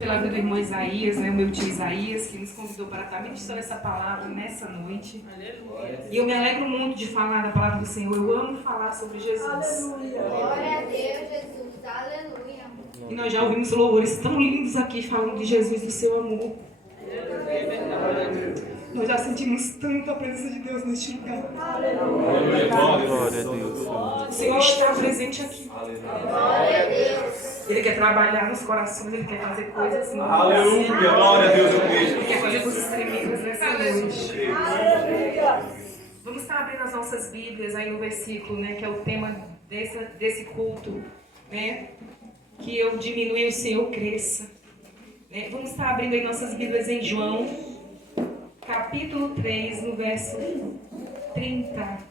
Pela vida do irmão Isaías, né, o meu tio Isaías, que nos convidou para estar ministrando essa palavra nessa noite. Aleluia. E eu me alegro muito de falar da palavra do Senhor. Eu amo falar sobre Jesus. Aleluia. Glória a Deus, Jesus. Aleluia. E nós já ouvimos louvores tão lindos aqui falando de Jesus, do seu amor. Nós já sentimos tanto a presença de Deus neste lugar. Aleluia. Glória a Deus. O Senhor está presente aqui. Glória a Deus. Ele quer trabalhar nos corações, Ele quer fazer coisas novas. Aleluia, glória a Deus, eu creio. Ele quer fazer coisas tremendas nessa noite. Aleluia. Vamos estar abrindo as nossas Bíblias aí no versículo, né, que é o tema desse culto, né? Que eu diminua e o Senhor cresça. Né? Vamos estar abrindo aí nossas Bíblias em João, capítulo 3, no verso 30.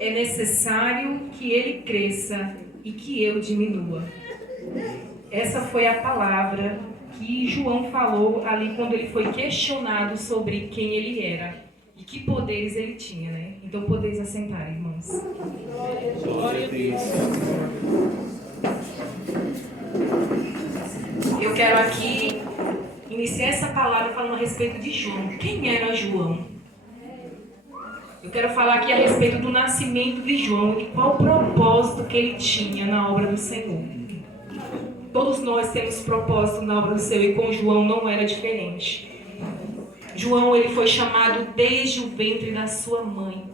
É necessário que ele cresça e que eu diminua. Essa foi a palavra que João falou ali quando ele foi questionado sobre quem ele era e que poderes ele tinha, né? Então, podeis assentar, irmãos. Glória a Deus. Eu quero aqui iniciar essa palavra falando a respeito de João. Quem era João? Eu quero falar aqui a respeito do nascimento de João e qual o propósito que ele tinha na obra do Senhor. Todos nós temos propósito na obra do Senhor e com João não era diferente. João, ele foi chamado desde o ventre da sua mãe.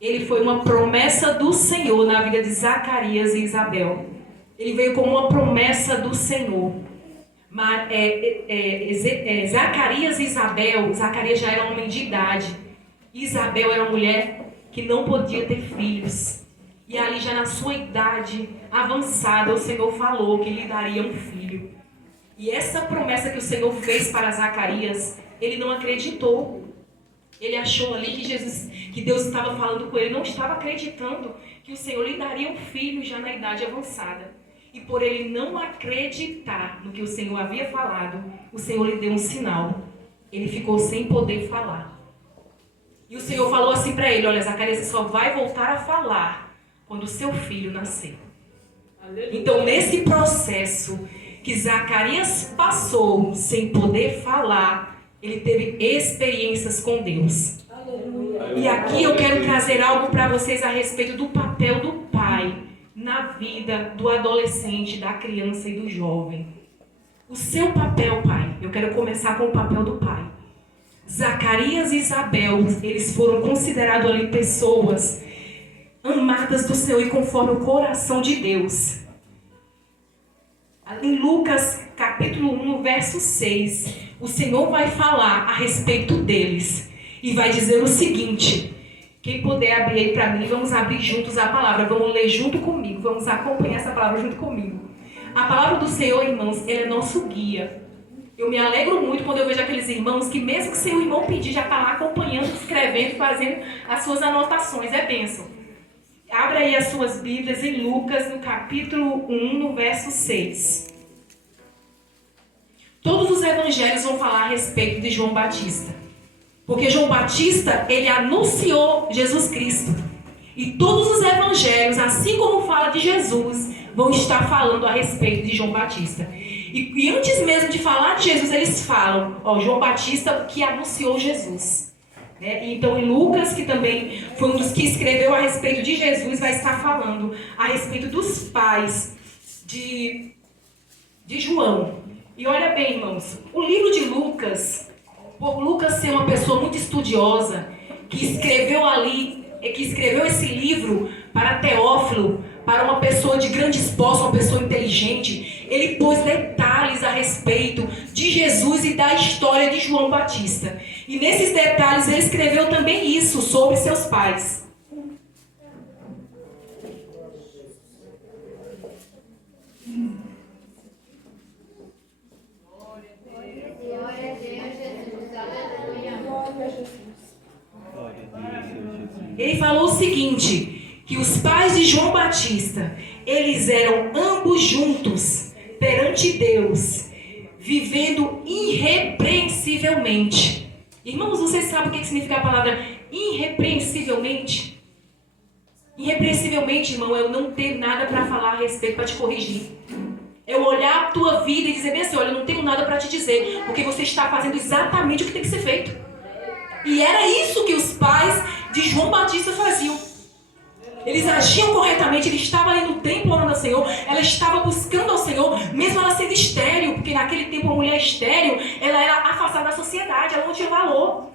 Ele foi uma promessa do Senhor na vida de Zacarias e Isabel. Ele veio como uma promessa do Senhor. Mas, Zacarias e Isabel, Zacarias já era homem de idade. Isabel era uma mulher que não podia ter filhos. E ali já na sua idade avançada, o Senhor falou que lhe daria um filho. E essa promessa que o Senhor fez para Zacarias, ele não acreditou. Ele achou ali que Deus estava falando com ele, não estava acreditando que o Senhor lhe daria um filho já na idade avançada. E por ele não acreditar no que o Senhor havia falado, o Senhor lhe deu um sinal. Ele ficou sem poder falar. E o Senhor falou assim para ele: olha, Zacarias, você só vai voltar a falar quando o seu filho nascer. Aleluia. Então, nesse processo que Zacarias passou sem poder falar, ele teve experiências com Deus. Aleluia. E aqui eu quero trazer algo para vocês a respeito do papel do pai na vida do adolescente, da criança e do jovem. O seu papel, pai. Eu quero começar com o papel do pai. Zacarias e Isabel, eles foram considerados ali pessoas amadas do Senhor e conforme o coração de Deus. Em Lucas capítulo 1, no verso 6, o Senhor vai falar a respeito deles e vai dizer o seguinte: quem puder abrir aí para mim, vamos abrir juntos a palavra, vamos ler junto comigo, vamos acompanhar essa palavra junto comigo. A palavra do Senhor, irmãos, ele é nosso guia. Eu me alegro muito quando eu vejo aqueles irmãos que mesmo que seu irmão pedir, já está lá acompanhando, escrevendo, fazendo as suas anotações. É bênção. Abra aí as suas Bíblias em Lucas, no capítulo 1, no verso 6. Todos os evangelhos vão falar a respeito de João Batista. Porque João Batista, ele anunciou Jesus Cristo. E todos os evangelhos, assim como fala de Jesus, vão estar falando a respeito de João Batista. E antes mesmo de falar de Jesus, eles falam, João Batista que anunciou Jesus. Então, em Lucas, que também foi um dos que escreveu a respeito de Jesus, vai estar falando a respeito dos pais de João. E olha bem, irmãos, o livro de Lucas, por Lucas ser uma pessoa muito estudiosa, que escreveu esse livro para Teófilo, para uma pessoa de grandes posses, uma pessoa inteligente, ele pôs detalhes a respeito de Jesus e da história de João Batista. E nesses detalhes ele escreveu também isso sobre seus pais. Glória a Deus, Jesus. Aleluia. Glória a Deus, Senhor Jesus. Ele falou o seguinte, que os pais de João Batista, eles eram ambos juntos perante Deus, vivendo irrepreensivelmente. Irmãos, vocês sabem o que significa a palavra irrepreensivelmente? Irrepreensivelmente, irmão, é eu não ter nada para falar a respeito, para te corrigir. É eu olhar a tua vida e dizer bem assim, olha, eu não tenho nada para te dizer, porque você está fazendo exatamente o que tem que ser feito. E era isso que os pais de João Batista faziam. Eles agiam corretamente, ele estava ali no templo orando ao Senhor, ela estava buscando ao Senhor, mesmo ela sendo estéril, porque naquele tempo a mulher estéril, ela era afastada da sociedade, ela não tinha valor.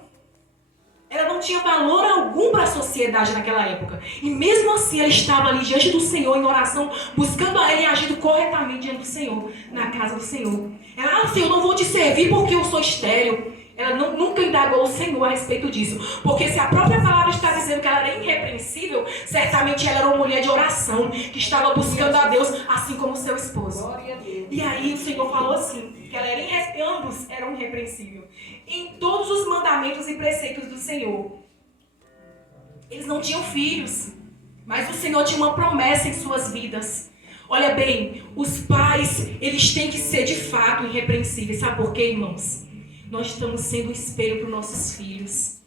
Ela não tinha valor algum para a sociedade naquela época. E mesmo assim ela estava ali diante do Senhor em oração, buscando a Ele e agindo corretamente diante do Senhor, na casa do Senhor. Ela, Senhor, não vou te servir porque eu sou estéril. Ela nunca indagou o Senhor a respeito disso. Porque se a própria palavra está dizendo que ela era irrepreensível, certamente ela era uma mulher de oração, que estava buscando a Deus, assim como seu esposo. E aí o Senhor falou assim, que ela era ambos eram irrepreensíveis em todos os mandamentos e preceitos do Senhor. Eles não tinham filhos, mas o Senhor tinha uma promessa em suas vidas. Olha bem, os pais, eles têm que ser de fato irrepreensíveis. Sabe por quê, irmãos? Nós estamos sendo um espelho para os nossos filhos.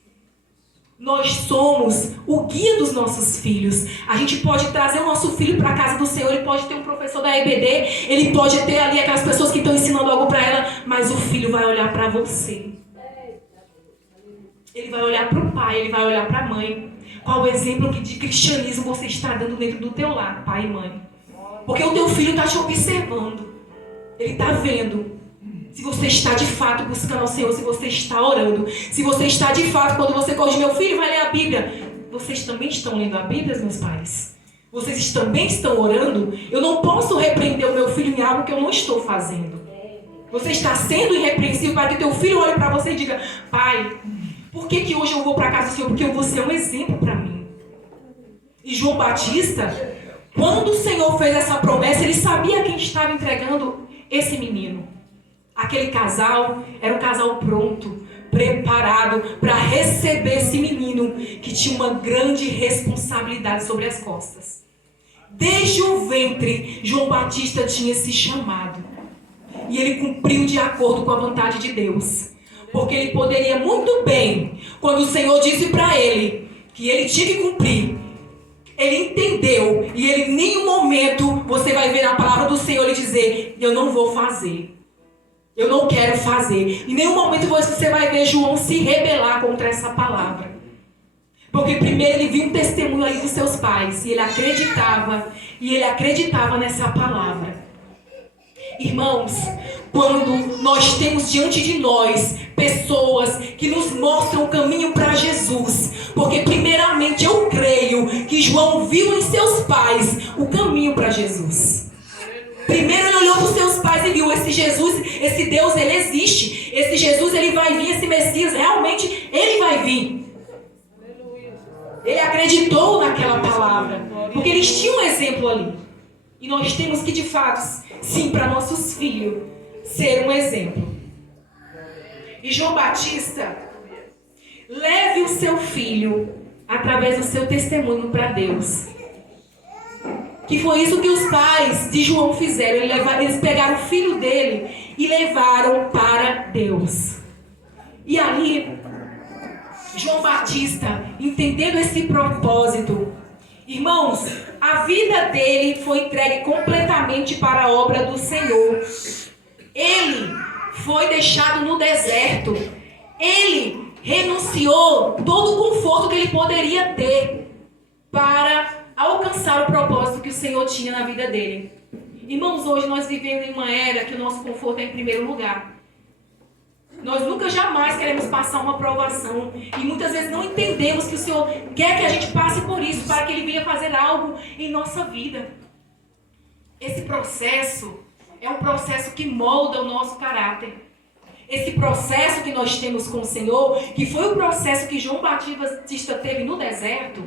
Nós somos o guia dos nossos filhos. A gente pode trazer o nosso filho para a casa do Senhor, ele pode ter um professor da EBD, ele pode ter ali aquelas pessoas que estão ensinando algo para ela, mas o filho vai olhar para você. Ele vai olhar para o pai, ele vai olhar para a mãe. Qual o exemplo de cristianismo você está dando dentro do teu lar, pai e mãe? Porque o teu filho está te observando. Ele está vendo. Se você está de fato buscando ao Senhor, se você está orando, se você está de fato, quando você corrige meu filho, vai ler a Bíblia. Vocês também estão lendo a Bíblia, meus pais? Vocês também estão orando? Eu não posso repreender o meu filho em algo que eu não estou fazendo. Você está sendo irrepreensível para que teu filho olhe para você e diga, pai, por que hoje eu vou para a casa do Senhor? Porque você é um exemplo para mim. E João Batista, quando o Senhor fez essa promessa, ele sabia quem estava entregando esse menino. Aquele casal era um casal pronto, preparado para receber esse menino que tinha uma grande responsabilidade sobre as costas. Desde o ventre, João Batista tinha esse chamado. E ele cumpriu de acordo com a vontade de Deus. Porque ele poderia muito bem, quando o Senhor disse para ele que ele tinha que cumprir, ele entendeu. E ele em nenhum momento você vai ver na palavra do Senhor ele dizer, eu não vou fazer. Eu não quero fazer. Em nenhum momento você vai ver João se rebelar contra essa palavra. Porque primeiro ele viu um testemunho aí dos seus pais. E ele acreditava nessa palavra. Irmãos, quando nós temos diante de nós pessoas que nos mostram o caminho para Jesus. Porque primeiramente eu creio que João viu em seus pais o caminho para Jesus. Primeiro ele olhou para os seus pais e viu esse Jesus, esse Deus, ele existe. Esse Jesus, ele vai vir, esse Messias, realmente, ele vai vir. Ele acreditou naquela palavra. Porque eles tinham um exemplo ali. E nós temos que, de fato, sim, para nossos filhos, ser um exemplo. E João Batista, leve o seu filho, através do seu testemunho para Deus. Que foi isso que os pais de João fizeram. Eles pegaram o filho dele e levaram para Deus. E ali, João Batista, entendendo esse propósito, irmãos, a vida dele foi entregue completamente para a obra do Senhor. Ele foi deixado no deserto. Ele renunciou todo o conforto que ele poderia ter para alcançar o propósito que o Senhor tinha na vida dele. Irmãos, hoje nós vivemos em uma era que o nosso conforto é em primeiro lugar. Nós nunca jamais queremos passar uma provação. E muitas vezes não entendemos que o Senhor quer que a gente passe por isso, para que Ele venha fazer algo em nossa vida. Esse processo é um processo que molda o nosso caráter. Esse processo que nós temos com o Senhor, que foi o processo que João Batista teve no deserto,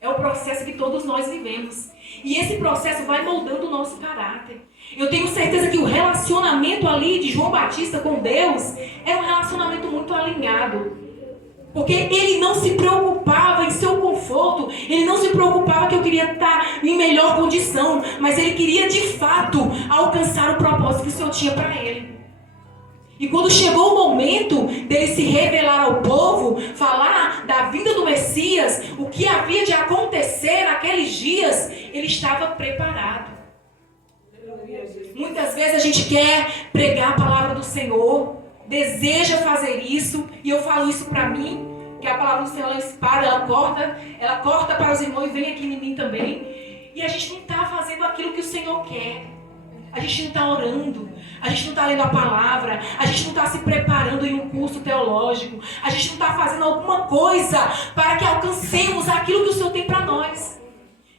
é o processo que todos nós vivemos. E esse processo vai moldando o nosso caráter. Eu tenho certeza que o relacionamento ali de João Batista com Deus era um relacionamento muito alinhado. Porque ele não se preocupava em seu conforto. em melhor condição, mas ele queria de fato alcançar o propósito que o Senhor tinha para ele. E quando chegou o momento dele se revelar ao povo, falar da vinda do Messias, o que havia de acontecer naqueles dias, ele estava preparado. Muitas vezes a gente quer pregar a palavra do Senhor, deseja fazer isso, e eu falo isso para mim, que a palavra do Senhor é uma espada, ela corta para os irmãos e vem aqui em mim também. E a gente não está fazendo aquilo que o Senhor quer. A gente não está orando, a gente não está lendo a palavra, a gente não está se preparando em um curso teológico, a gente não está fazendo alguma coisa para que alcancemos aquilo que o Senhor tem para nós.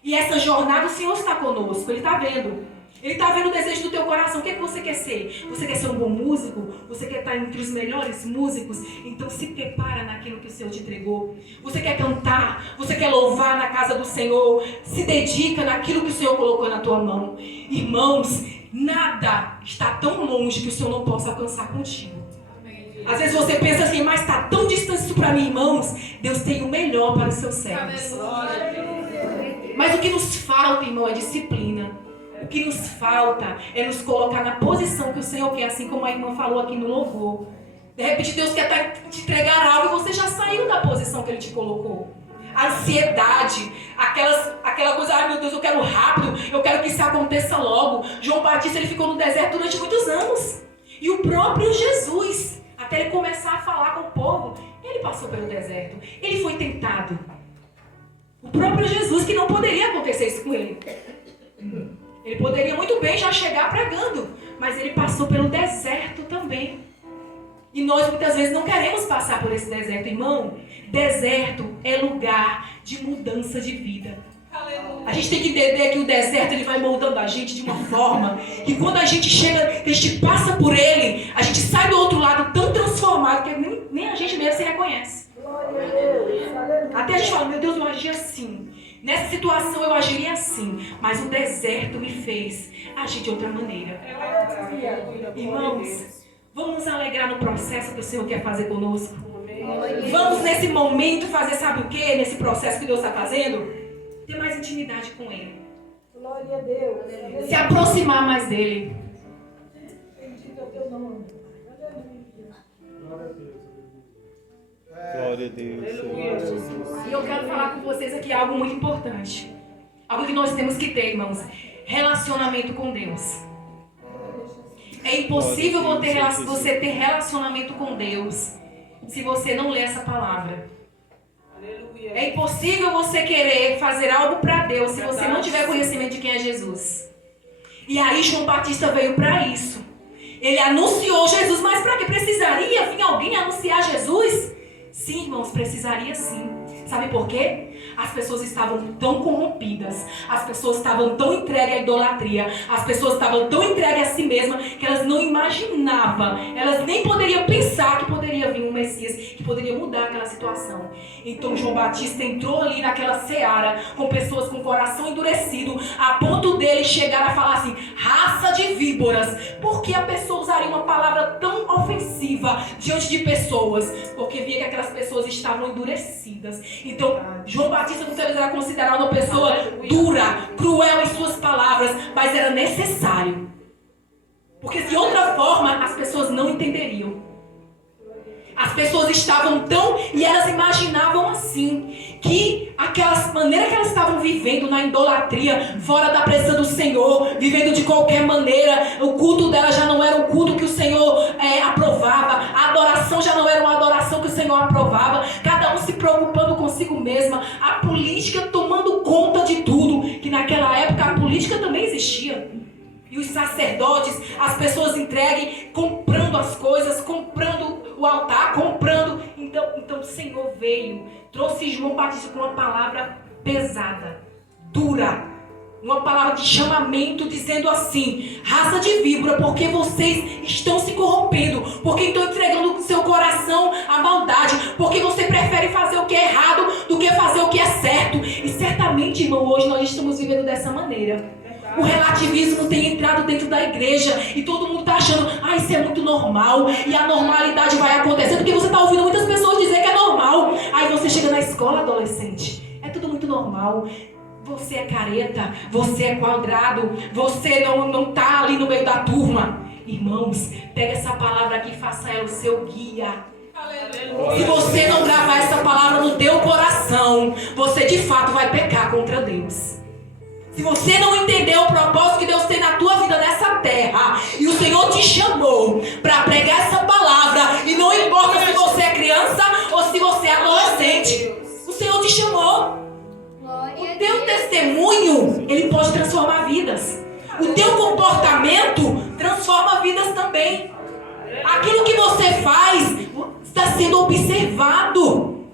E essa jornada o Senhor está conosco, Ele está vendo. Ele está vendo o desejo do teu coração. O que é que você quer ser? Você quer ser um bom músico? Você quer estar entre os melhores músicos? Então se prepara naquilo que o Senhor te entregou. Você quer cantar? Você quer louvar na casa do Senhor? Se dedica naquilo que o Senhor colocou na tua mão. Irmãos, nada está tão longe que o Senhor não possa alcançar contigo. Às vezes você pensa assim, mas está tão distante isso para mim, irmãos. Deus tem o melhor para os seus servos. Mas o que nos falta, irmão, é disciplina. O que nos falta é nos colocar na posição que o Senhor quer, assim como a irmã falou aqui no louvor. De repente Deus quer te entregar algo e você já saiu da posição que Ele te colocou. A ansiedade, aquela coisa, ai meu Deus, eu quero rápido, eu quero que isso aconteça logo. João Batista, ele ficou no deserto durante muitos anos. E o próprio Jesus, até ele começar a falar com o povo, ele passou pelo deserto. Ele foi tentado. O próprio Jesus, que não poderia acontecer isso com ele. Ele poderia muito bem já chegar pregando, mas ele passou pelo deserto também. E nós muitas vezes não queremos passar por esse deserto, irmão. Deserto é lugar de mudança de vida. A gente tem que entender que o deserto ele vai moldando a gente de uma forma que quando a gente chega, que a gente passa por ele, a gente sai do outro lado tão transformado que nem a gente mesmo se reconhece. Até a gente fala, meu Deus, eu agi assim. Nessa situação eu agiria assim, mas o deserto me fez agir de outra maneira. Irmãos, vamos nos alegrar no processo que o Senhor quer fazer conosco. Vamos nesse momento fazer, sabe o que? Nesse processo que Deus está fazendo? Ter mais intimidade com Ele. Glória a Deus. Se aproximar mais dEle. Bendito é o teu nome. Glória a Deus. E eu quero falar com vocês aqui algo muito importante. Algo que nós temos que ter, irmãos. Relacionamento com Deus. É impossível você ter relacionamento com Deus se você não ler essa palavra. É impossível você querer fazer algo para Deus se você não tiver conhecimento de quem é Jesus. E aí João Batista veio para isso. Ele anunciou Jesus, mas para que precisaria vir alguém anunciar Jesus? Sim, irmãos, precisaria sim. Sabe por quê? As pessoas estavam tão corrompidas, as pessoas estavam tão entregues à idolatria, as pessoas estavam tão entregues a si mesmas que elas não imaginavam, elas nem poderiam pensar que poderia vir um Messias, que poderia mudar aquela situação. Então João Batista entrou ali naquela seara com pessoas com o coração endurecido, a ponto dele chegar a falar assim, raça de víboras. Por que a pessoa usaria uma palavra tão ofensiva diante de pessoas? Porque via que aquelas pessoas estavam endurecidas. Então João Batista muitas vezes era considerado uma pessoa dura, cruel em suas palavras, mas era necessário. Porque de outra forma as pessoas não entenderiam. As pessoas estavam tão... E elas imaginavam assim, que aquela maneira que elas estavam vivendo na idolatria, fora da presença do Senhor, vivendo de qualquer maneira, o culto dela já não era o culto que o Senhor aprovava, a adoração já não era uma adoração que o Senhor aprovava, cada um se preocupando consigo mesma, a política tomando conta de tudo, que naquela época a política também existia. E os sacerdotes, as pessoas entreguem, comprando as coisas, comprando o altar, comprando. Então o Senhor veio, trouxe João Batista com uma palavra pesada, dura. Uma palavra de chamamento dizendo assim, raça de víbora, porque vocês estão se corrompendo, porque estão entregando no seu coração a maldade, porque você prefere fazer o que é errado do que fazer o que é certo. E certamente, irmão, hoje nós estamos vivendo dessa maneira. O relativismo tem entrado dentro da igreja e todo mundo está achando, isso é muito normal e a normalidade vai acontecer, porque você está ouvindo muitas pessoas dizer que é normal. Aí você chega na escola, adolescente, é tudo muito normal. Você é careta, você é quadrado, você não está ali no meio da turma. Irmãos, pega essa palavra aqui e faça ela o seu guia. Se você não gravar essa palavra no teu coração, você de fato vai pecar contra Deus. Se você não entender o propósito que Deus tem na tua vida nessa terra, e o Senhor te chamou para pregar essa palavra, e não importa se você é criança ou se você é adolescente, o Senhor te chamou. O teu testemunho, ele pode transformar vidas. O teu comportamento transforma vidas também. Aquilo que você faz está sendo observado.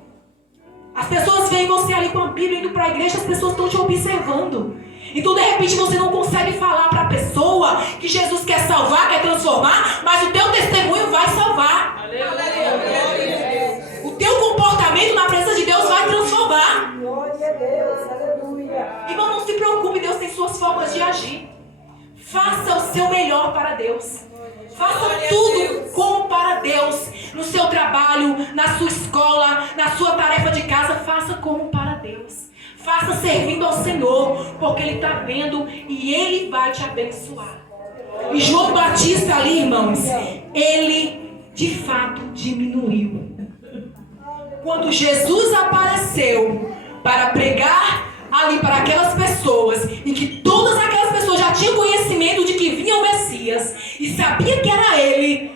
As pessoas veem você ali com a Bíblia indo para a igreja, as pessoas estão te observando. Então, de repente, você não consegue falar para a pessoa que Jesus quer salvar, quer transformar, mas o teu testemunho vai salvar. O teu comportamento na presença de Deus vai transformar. Glória a Deus, aleluia. Irmão, não se preocupe, Deus tem suas formas de agir. Faça o seu melhor para Deus. Faça tudo como para Deus. No seu trabalho, na sua escola, na sua tarefa de casa, faça como para Deus. Faça servindo ao Senhor, porque Ele está vendo e Ele vai te abençoar. E João Batista ali, irmãos, ele de fato diminuiu. Quando Jesus apareceu para pregar ali para aquelas pessoas, e que todas aquelas pessoas já tinham conhecimento de que vinha o Messias, e sabia que era Ele,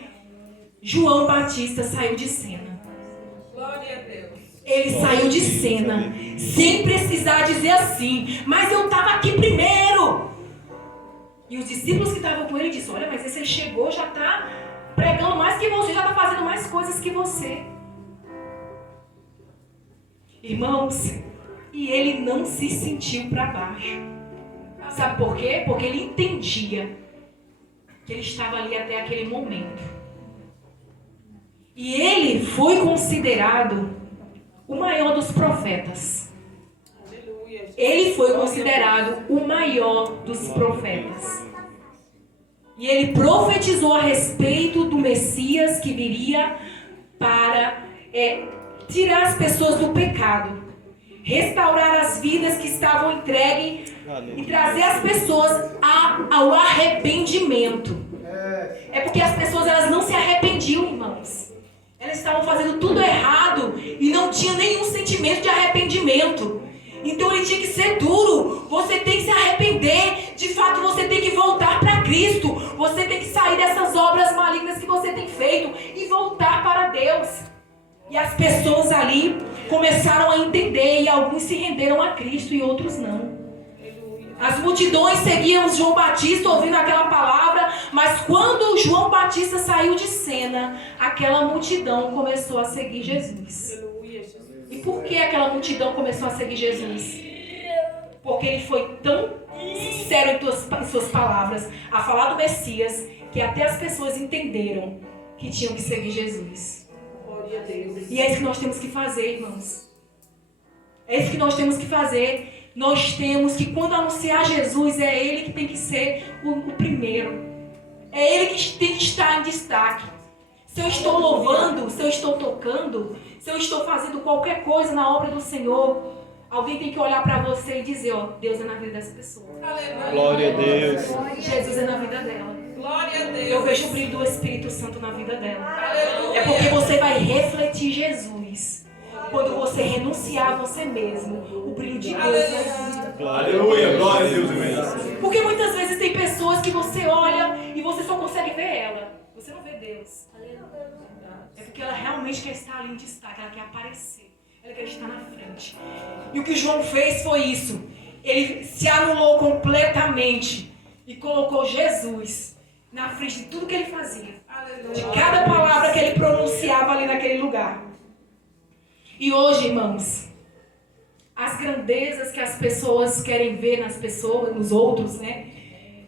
João Batista saiu de cena. Glória a Deus. Ele saiu de cena, sem precisar dizer assim, mas eu estava aqui primeiro. E os discípulos que estavam com ele disseram, olha, mas esse ele chegou, já está pregando mais que você, já está fazendo mais coisas que você. Irmãos, e ele não se sentiu para baixo. Sabe por quê? Porque ele entendia que ele estava ali até aquele momento. E ele foi considerado o maior dos profetas. Ele foi considerado o maior dos profetas. E ele profetizou a respeito do Messias que viria para tirar as pessoas do pecado, restaurar as vidas que estavam entregues e trazer as pessoas ao arrependimento. É porque as pessoas elas não se arrependiam, irmãos. Elas estavam fazendo tudo errado e não tinham nenhum sentimento de arrependimento. Então ele tinha que ser duro. Você tem que se arrepender. De fato, você tem que voltar para Cristo. Você tem que sair dessas obras malignas que você tem feito e voltar para Deus. E as pessoas ali começaram a entender, e alguns se renderam a Cristo e outros não. As multidões seguiam João Batista ouvindo aquela palavra, mas quando João Batista saiu de cena, aquela multidão começou a seguir Jesus. E por que aquela multidão começou a seguir Jesus? Porque ele foi tão sincero em suas palavras, a falar do Messias, que até as pessoas entenderam que tinham que seguir Jesus. E é isso que nós temos que fazer, irmãos. É isso que nós temos que fazer. Nós temos que, quando anunciar Jesus, é Ele que tem que ser o primeiro. É Ele que tem que estar em destaque. Se eu estou louvando, se eu estou tocando, se eu estou fazendo qualquer coisa na obra do Senhor, alguém tem que olhar para você e dizer, ó, Deus é na vida dessa pessoa. Glória a Deus. Jesus é na vida dela. Glória a Deus. Eu vejo o brilho do Espírito Santo na vida dela. Aleluia. É porque você vai refletir Jesus. Quando você renunciar a você mesmo, o brilho de Deus vai vir. Aleluia. Glória a Deus. Porque muitas vezes tem pessoas que você olha e você só consegue ver ela. Você não vê Deus. É porque ela realmente quer estar ali em destaque, ela quer aparecer. Ela quer estar na frente. E o que João fez foi isso. Ele se anulou completamente e colocou Jesus na frente de tudo que ele fazia. De cada palavra que ele pronunciava ali naquele lugar. E hoje, irmãos, as grandezas que as pessoas querem ver nas pessoas, nos outros, né?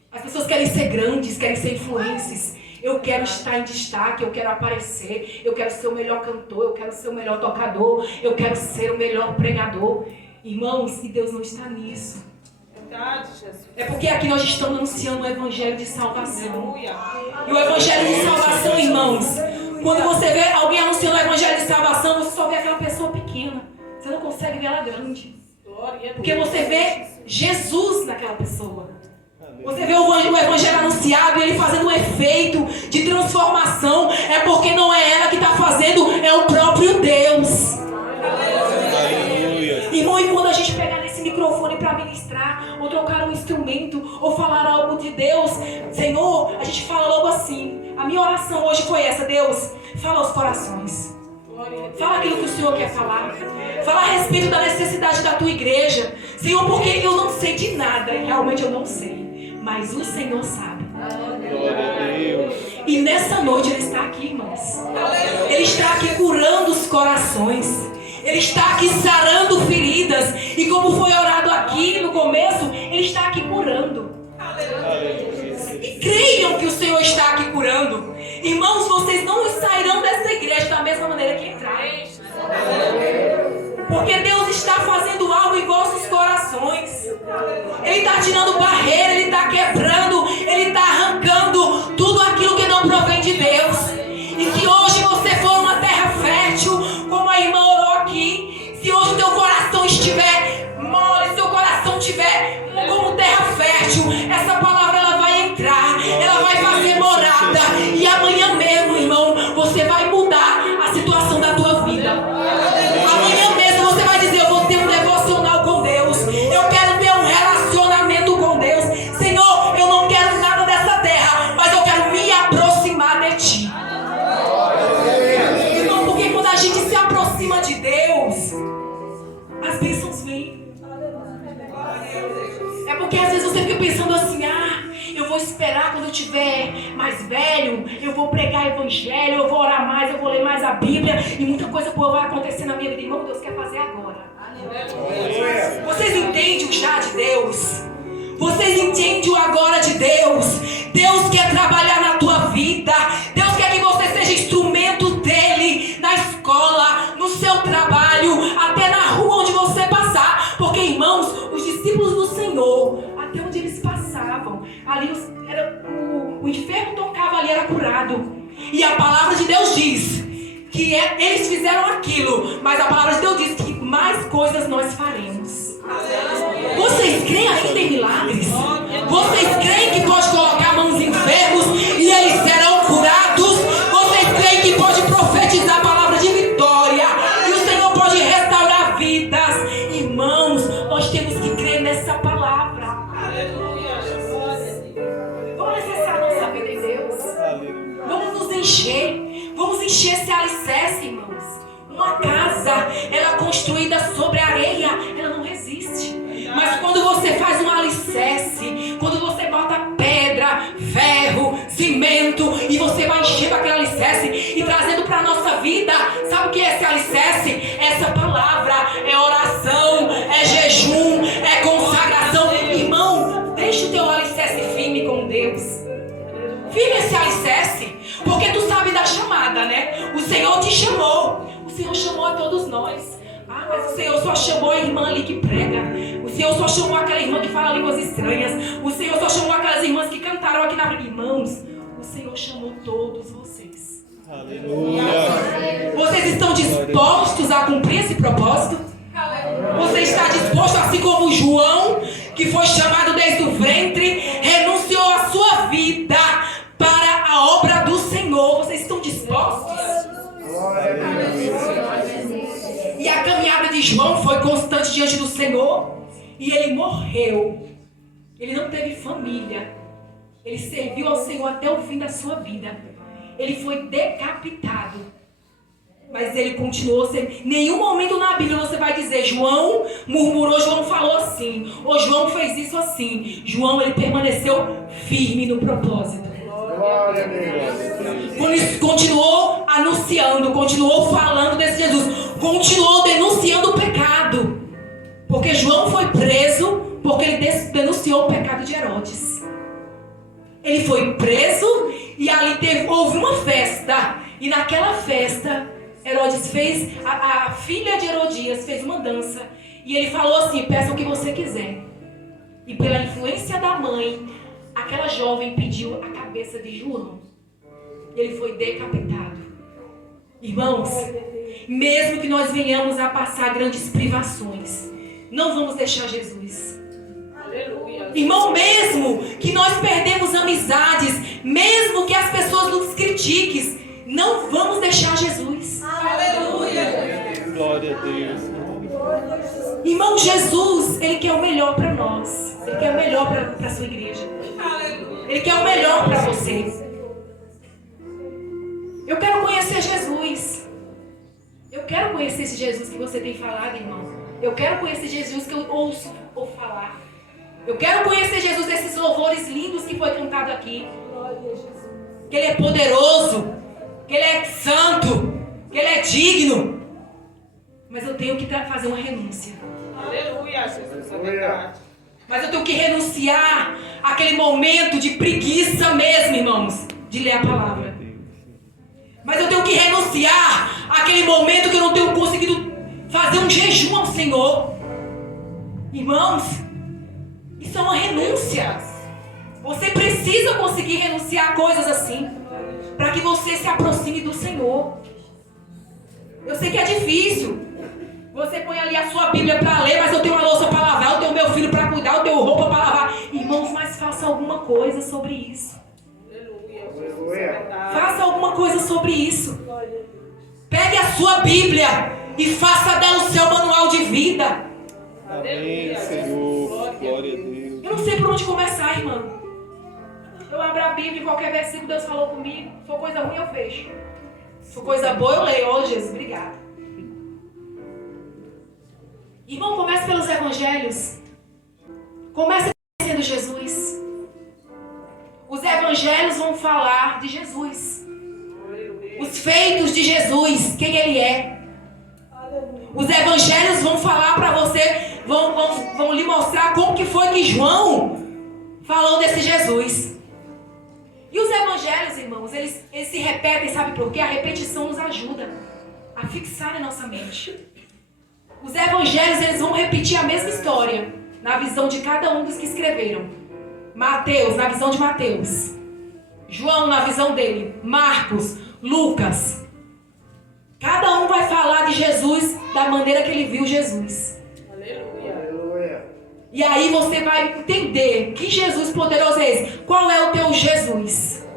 As pessoas querem ser grandes, querem ser influentes. Eu quero estar em destaque, eu quero aparecer, eu quero ser o melhor cantor, eu quero ser o melhor tocador, eu quero ser o melhor pregador. Irmãos, e Deus não está nisso. É porque aqui nós estamos anunciando o Evangelho de salvação. E o Evangelho de salvação, irmãos, quando você vê alguém anunciando o Evangelho de salvação, você só vê aquela pessoa pequena. Você não consegue ver ela grande. Porque você vê Jesus naquela pessoa. Você vê o evangelho anunciado e ele fazendo um efeito de transformação. É porque não é ela que está fazendo, é o próprio Deus. Irmão, e quando a gente pegar nesse microfone para ministrar, ou trocar um instrumento, ou falar algo de Deus, Senhor, a gente fala logo assim. A minha oração hoje foi essa: Deus, fala aos corações. Fala aquilo que o Senhor quer falar. Fala a respeito da necessidade da tua igreja. Senhor, porque eu não sei de nada, realmente eu não sei. Mas o Senhor sabe. Glória a Deus. E nessa noite Ele está aqui, irmãos. Ele está aqui curando os corações. Ele está aqui sarando feridas. E como foi orado aqui no começo, Ele está aqui curando. E creiam que o Senhor está aqui curando. Irmãos, vocês não sairão dessa igreja da mesma maneira que entraram. Porque Deus está fazendo algo em vossos corações. Ele está tirando barreira, Ele está quebrando, Ele está arrancando tudo aquilo que não provém de Deus. E se hoje você for uma terra fértil, como a irmã orou aqui, se hoje o teu coração estiver mole, se o coração estiver como terra fértil, essa palavra ela vai entrar, ela vai fazer morada. E amanhã mesmo, irmão, você vai mudar a situação da tua vida. Amanhã mesmo você vai dizer: eu vou ter um devocional com Deus, eu quero ter um relacionamento com Deus. Senhor, eu não quero nada dessa terra, mas eu quero me aproximar de Ti. Irmão, porque quando a gente se aproxima de Deus, as bênçãos vêm. É porque às vezes você fica pensando assim: eu vou esperar quando eu tiver mais velho, eu vou pregar evangelho, eu vou orar mais, eu vou ler mais a Bíblia, e muita coisa boa vai acontecer na minha vida. Irmão, Deus quer fazer agora. Vocês entendem o já de Deus? Vocês entendem o agora de Deus? Deus quer trabalhar na tua vida. Deus quer que você seja instrumento dele na escola, no seu trabalho, até na rua onde você passar. Porque, irmãos, os discípulos do Senhor, até onde eles passavam, ali o enfermo tocava, ali era curado. E a palavra de Deus diz que eles fizeram aquilo, mas a palavra de Deus diz que mais coisas nós faremos. Vocês creem ainda em milagres? Vocês creem que pode colocar mãos em enfermos e eles serão curados? Vocês creem que pode profetizar a palavra de vitória e o Senhor pode restaurar vidas? Irmãos, nós temos que crer nessa palavra. Vamos necessitar nossa vida em Deus. Vamos nos encher. Vamos encher esse alicerce, irmãos. Uma casa, ela é construída sobre areia, ela não resiste. Mas quando você faz um alicerce, quando você bota pedra, ferro, cimento, e você vai enchendo aquele alicerce e trazendo para a nossa vida, sabe o que é esse alicerce? Essa palavra é oração, é jejum, é consagração. Irmão, deixa o teu alicerce firme com Deus. Firme esse alicerce, porque tu sabe da chamada, né? O Senhor te chamou. O Senhor chamou a todos nós. Mas o Senhor só chamou a irmã ali que prega. O Senhor só chamou aquela irmã que fala línguas estranhas. O Senhor só chamou aquelas irmãs que cantaram aqui na frente. Irmãos, o Senhor chamou todos vocês. Aleluia. Vocês estão dispostos a cumprir esse propósito? Você está disposto, assim como João, que foi chamado desde o ventre, renunciou a sua vida para a obra do Senhor. Vocês estão dispostos? E a caminhada de João foi constante diante do Senhor. E ele morreu. Ele não teve família. Ele serviu ao Senhor até o fim da sua vida. Ele foi decapitado. Mas ele continuou sendo. Nenhum momento na Bíblia você vai dizer: João murmurou, João falou assim, ou João fez isso assim. João, ele permaneceu firme no propósito. Glória a Deus. Continuou anunciando, continuou falando desse Jesus, continuou denunciando o pecado. Porque João foi preso porque ele denunciou o pecado de Herodes. Ele foi preso e ali houve uma festa. E naquela festa, Herodes fez, a filha de Herodias fez uma dança. E ele falou assim: peça o que você quiser. E pela influência da mãe, aquela jovem pediu a cabeça de João. E ele foi decapitado. Irmãos, mesmo que nós venhamos a passar grandes privações, não vamos deixar Jesus. Irmão, mesmo que nós perdemos amizades, mesmo que as pessoas nos critiquem, não vamos deixar Jesus. Glória a Deus. Irmão, Jesus, Ele quer o melhor para nós. Ele quer o melhor para a sua igreja. Ele quer o melhor para você. Eu quero conhecer Jesus. Eu quero conhecer esse Jesus que você tem falado, irmão. Eu quero conhecer Jesus que eu ouço falar. Eu quero conhecer Jesus desses louvores lindos que foi cantado aqui. Que Ele é poderoso. Que Ele é santo. Que Ele é digno. Mas eu tenho que fazer uma renúncia. Aleluia, Jesus, é verdade. Mas eu tenho que renunciar àquele momento de preguiça mesmo, irmãos, de ler a palavra. Mas eu tenho que renunciar àquele momento que eu não tenho conseguido fazer um jejum ao Senhor. Irmãos, isso é uma renúncia. Você precisa conseguir renunciar a coisas assim, para que você se aproxime do Senhor. Eu sei que é difícil. Você põe ali a sua Bíblia para ler, mas eu tenho uma louça para lavar, eu tenho meu filho para cuidar, eu tenho roupa para lavar. Irmãos, mas faça alguma coisa sobre isso. Faça alguma coisa sobre isso. Pegue a sua Bíblia e faça dela o seu manual de vida. Amém, Senhor. Glória a Deus. Eu não sei por onde começar, irmão. Eu abro a Bíblia e qualquer versículo Deus falou comigo. Se for coisa ruim, eu fecho. Se for coisa boa, eu leio. Oh, Jesus, obrigado. Irmão, comece pelos evangelhos. Comece conhecendo Jesus. Os evangelhos vão falar de Jesus. Os feitos de Jesus, quem Ele é. Os evangelhos vão falar para você, vão lhe mostrar como que foi que João falou desse Jesus. E os evangelhos, irmãos, eles se repetem, sabe por quê? A repetição nos ajuda a fixar na nossa mente. Os evangelhos, eles vão repetir a mesma história na visão de cada um dos que escreveram. Mateus, na visão de Mateus. João, na visão dele. Marcos, Lucas. Cada um vai falar de Jesus da maneira que ele viu Jesus. Aleluia. E aí você vai entender que Jesus poderoso é esse. Qual é o teu Jesus?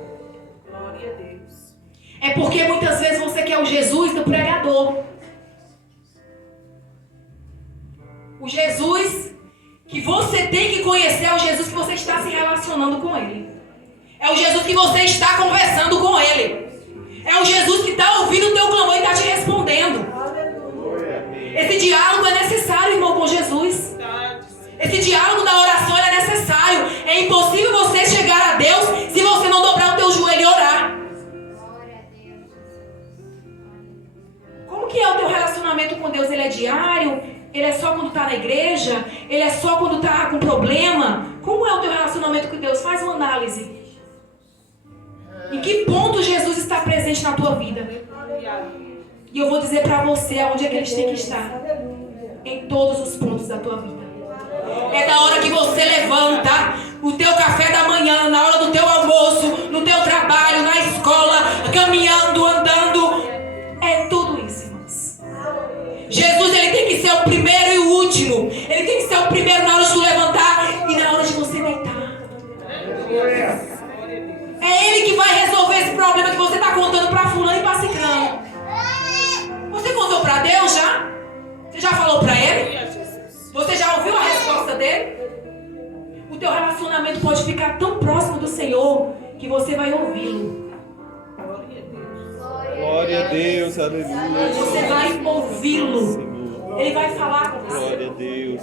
Glória a Deus. É porque muitas vezes você quer o Jesus do pregador. O Jesus que você tem que conhecer é o Jesus que você está se relacionando com Ele. É o Jesus que você está conversando com Ele. É o Jesus que está ouvindo o teu clamor e está te respondendo. Esse diálogo é necessário, irmão, com Jesus. Esse diálogo da oração é necessário. É impossível você chegar a Deus se você não dobrar o teu joelho e orar. Como que é o teu relacionamento com Deus? Ele é diário? Ele é só quando está na igreja? Ele é só quando está com problema? Como é o teu relacionamento com Deus? Faz uma análise. Em que ponto Jesus está presente na tua vida? E eu vou dizer para você aonde é que eles têm que estar. Em todos os pontos da tua vida. É da hora que você levanta, o teu café da manhã, na hora do teu almoço, no teu trabalho, na escola, caminhando, andando. É tudo isso, irmãos. Jesus, ele tem que ser o primeiro e o último. Ele tem que ser o primeiro na hora de tu levantar e na hora de você deitar. É Ele que vai resolver esse problema que você está contando para fulano e para ciclano. Você contou para Deus já? Você já falou para Ele? Você já ouviu a resposta dele? O teu relacionamento pode ficar tão próximo do Senhor que você vai ouvi-lo. Glória a Deus, aleluia. Você vai ouvi-lo. Senhor. Ele vai falar com você. Glória a Deus.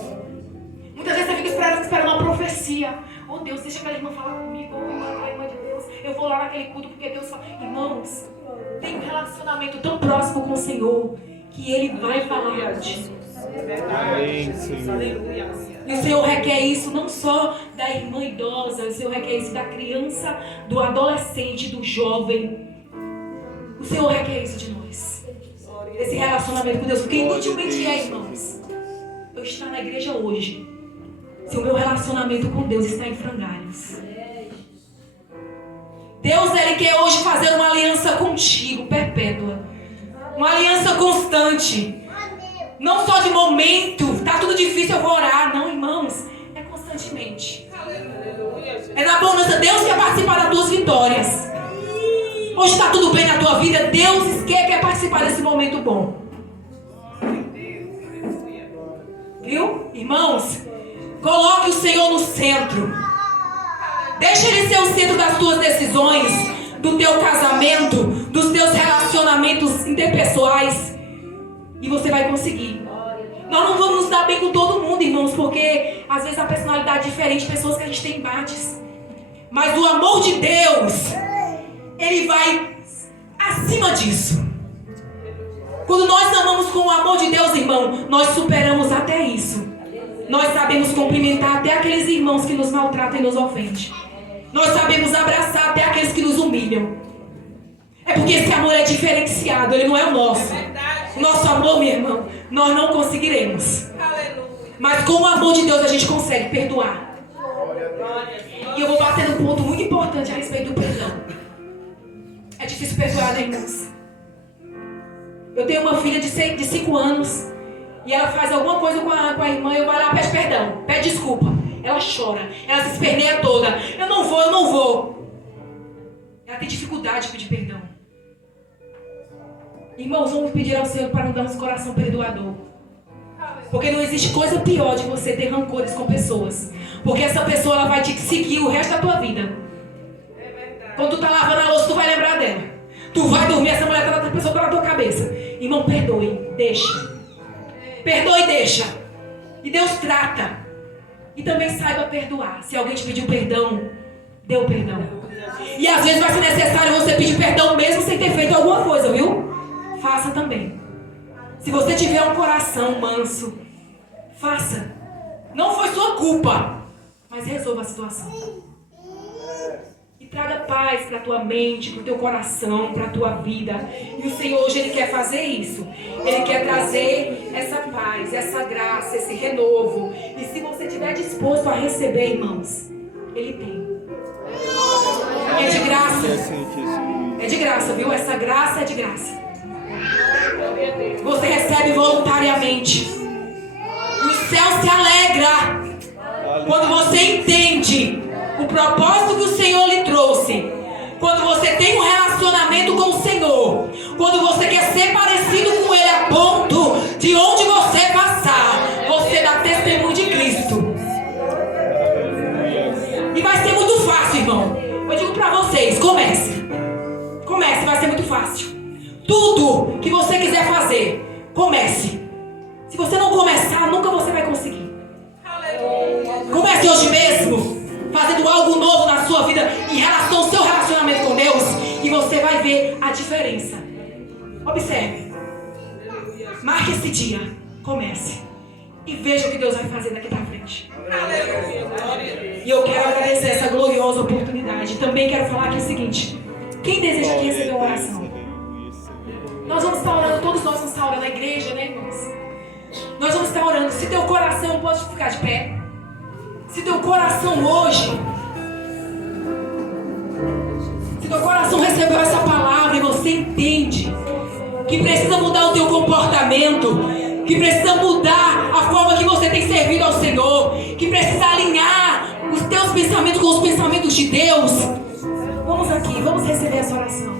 Muitas vezes você fica esperando uma profecia. Oh Deus, deixa aquela irmã falar comigo. Oh irmã, aquela irmã de Deus. Eu vou lá naquele culto porque Deus fala. Irmãos, tem um relacionamento tão próximo com o Senhor que Ele vai falar contigo. Amém, Senhor. E o Senhor requer isso não só da irmã idosa, o Senhor requer isso da criança, do adolescente, do jovem. O Senhor requer isso de nós. Esse relacionamento com Deus. Porque inutilmente é, irmãos, eu estar na igreja hoje se o meu relacionamento com Deus está em frangalhos. Deus, Ele quer hoje fazer uma aliança contigo, perpétua. Uma aliança constante. Não só de momento, tá tudo difícil, eu vou orar. Não, irmãos, é constantemente. vitórias. Hoje está tudo bem na tua vida. Deus quer participar desse momento bom. Viu? Irmãos, coloque o Senhor no centro. Deixa Ele ser o centro das tuas decisões, do teu casamento, dos teus relacionamentos interpessoais. E você vai conseguir. Nós não vamos nos dar bem com todo mundo, irmãos, porque às vezes a personalidade é diferente, pessoas que a gente tem embates. Mas o amor de Deus, Ele vai acima disso. Quando nós amamos com o amor de Deus, irmão, nós superamos até isso. Nós sabemos cumprimentar até aqueles irmãos que nos maltratam e nos ofendem. Nós sabemos abraçar até aqueles que nos humilham. É porque esse amor é diferenciado, ele não é o nosso. O nosso amor, meu irmão, nós não conseguiremos. Mas com o amor de Deus a gente consegue perdoar. E eu vou bater num ponto muito importante a respeito do perdão. É difícil perdoar, né, irmãos? Eu tenho uma filha de 5 anos e ela faz alguma coisa com a irmã e eu vou lá, pede perdão, pede desculpa. Ela chora, ela se esperneia toda. Eu não vou. Ela tem dificuldade de pedir perdão. Irmãos, vamos pedir ao Senhor para nos dar um coração perdoador. Porque não existe coisa pior de você ter rancores com pessoas. Porque essa pessoa ela vai te seguir o resto da tua vida. Quando tu tá lavando a louça, tu vai lembrar dela. Tu vai dormir, essa mulher tá na pessoa na tua cabeça. Irmão, perdoe, deixa. Perdoe e deixa. E Deus trata. E também saiba perdoar. Se alguém te pediu perdão, dê o perdão. E às vezes vai ser necessário você pedir perdão mesmo sem ter feito alguma coisa, viu? Faça também. Se você tiver um coração manso, faça. Não foi sua culpa, mas resolva a situação. E traga paz para a tua mente, para o teu coração, para a tua vida. E o Senhor hoje Ele quer fazer isso. Ele quer trazer essa paz, essa graça, esse renovo. E se você estiver disposto a receber, irmãos, Ele tem. É de graça. É de graça, viu? Essa graça é de graça. Você recebe voluntariamente. E o céu se alegra quando você entende o propósito que o Senhor lhe trouxe. Quando você tem um relacionamento com o Senhor. Quando você quer ser parecido com Ele a ponto de onde você passar, você dá testemunho de Cristo. E vai ser muito fácil, irmão. Eu digo pra vocês, comece. Comece, vai ser muito fácil. Tudo que você quiser fazer, comece. Se você não começar, nunca você vai conseguir. Comece hoje mesmo, fazendo algo novo na sua vida em relação ao seu relacionamento com Deus, e você vai ver a diferença. Observe. Marque esse dia. Comece. E veja o que Deus vai fazer daqui pra frente. E eu quero agradecer essa gloriosa oportunidade. Também quero falar aqui o seguinte: quem deseja aqui receber uma oração? Nós vamos estar orando, todos nós vamos estar orando na igreja, né, irmãos? Nós vamos estar orando. Se teu coração pode ficar de pé. Se teu coração hoje, se teu coração recebeu essa palavra e você entende que precisa mudar o teu comportamento, que precisa mudar a forma que você tem servido ao Senhor, que precisa alinhar os teus pensamentos com os pensamentos de Deus, vamos aqui, vamos receber essa oração.